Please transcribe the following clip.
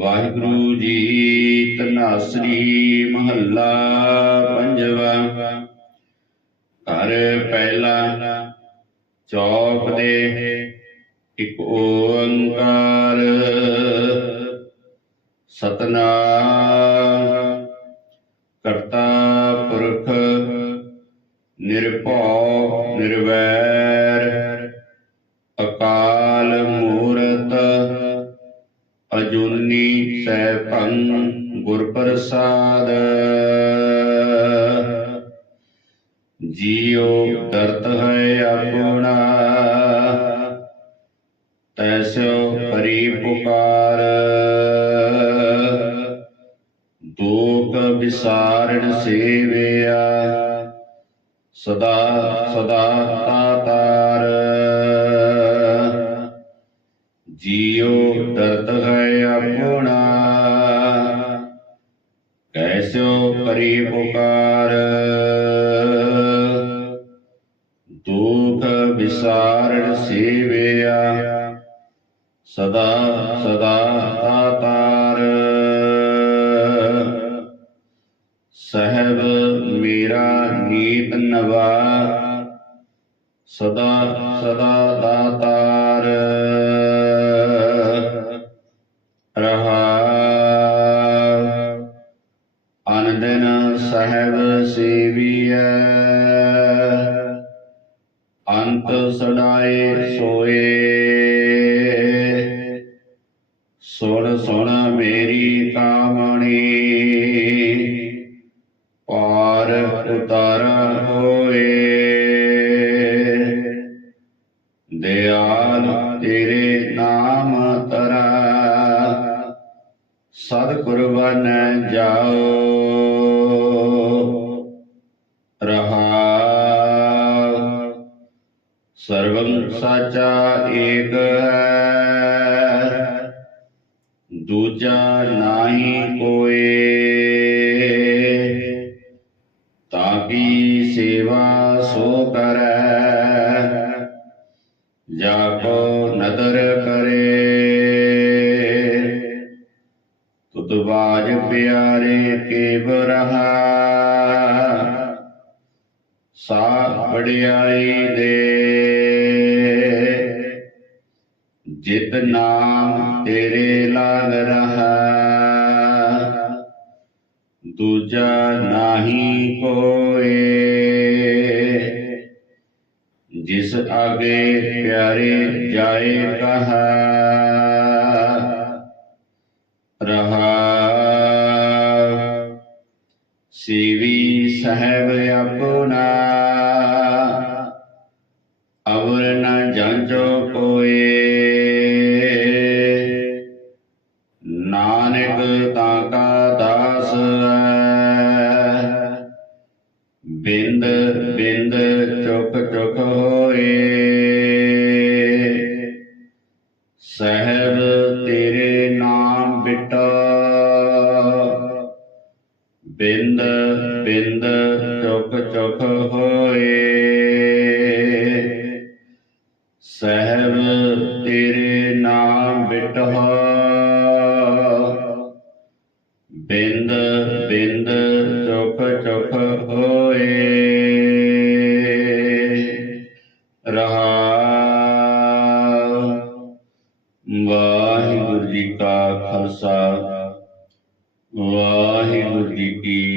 ਵਾਹਿਗੁਰੂ ਜੀ ਤਨਾਸਰੀ ਮਹੱਲਾ ਪੰਜਵਾ। ਘਰ ਪਹਿਲਾ ਚੌਕ ਦੇ ਇੱਕ ਓੰਕਾਰ। ਸਤਨਾਮ ਕਰਤਾ ਪੁਰਖ ਨਿਰਭਉ ਨਿਰਵੈਰ। ਅਜੂਨੀ ਸੈਭੰ ਗੁਰ ਪ੍ਰਸਾਦ ਜੀਉ ਦਰਤ ਹੈ ਆਪਣਾ, ਤੈਸੋ ਪਰੀ ਪੁਕਾਰ। ਦੁਖ ਵਿਸਾਰਣ ਸੇਵਿਆ, ਸਦਾ ਸਦਾ ਤਾਤਾਰ। ਜੀਉ ਦਰਦ ਹੈ ਆਪਣਾ। ਕੈਸੋ ਕਰੀ ਪੁਕਾਰ। ਦੁਖ ਵਿਸਾਰਣ ਸੇਵਿਆ। ਸਦਾ ਸਦਾ ਤਾਤਾਰ। ਸਹਿਬ ਮੇਰਾ ਨੀਤ ਨਵਾ। ਸਦਾ ਸਦਾ ਦਾਤਾਰ ਸਹਿਬ ਸੇਵੀਐ ਅੰਤ ਸੜਾਏ ਸੋਏ। ਸੁਣ ਸੁਣ ਮੇਰੀ ਕਾਮਣੀ ਪਾਰ ਉਤਾਰ ਹੋਏ। ਦਿਆਲ ਤੇਰੇ ਨਾਮ ਤਰਾ ਸਦ ਕੁਰਬਨ ਜਾਓ। ਸਰਵੰ ਸਾਚਾ ਏਕ ਹੈ। ਦੂਜਾ ਨਾਹੀ ਕੋਏ। ਤਾਕੀ ਸੇਵਾ ਸੋ ਕਰੈ। ਜਾ ਕੋ ਨਦਰ ਕਰੇ। ਤੁਧ ਬਾਜ ਪਿਆਰੇ ਕੇਵ ਰਹਾ। ਸਾ ਵੜਿਆਈ ਦੇ। ਜਿਤ ਨਾਮ ਤੇਰੇ ਲਾਗ ਰਹਾ। ਦੂਜਾ ਨਾਹੀ ਕੋਏ ਜਿਸ ਆਗੇ ਪਿਆਰੇ ਜਾਏ ਕਹਾ। ਸੀਵੀ ਸਹਿਬ ਆਪਣਾ। ਅਵਰ ਨ ਜਾਂਚੋ ਕੋਏ ਨਾਨਕ ਤਾਂ ਕਾ ਦਾਸ ਬਿੰਦ ਬਿੰਦ ਚੁਕ ਚੁਕ ਹੋਏ। ਸਹਿਬ ਤੇ ਚੁਕ ਚੁਕ ਹੋਏ। ਸਹਿਬ ਤੇਰੇ ਨਾਮ ਬਿਟਹਾ। ਬਿੰਦ ਬਿੰਦ ਚੁਕ ਚੁਕ ਹੋਏ। ਰਹਾ ਵਾਹਿਗੁਰੂ ਜੀ ਕਾ ਖਾਲਸਾ। ਵਾਹਿਗੁਰੂ ਜੀ ਕੀ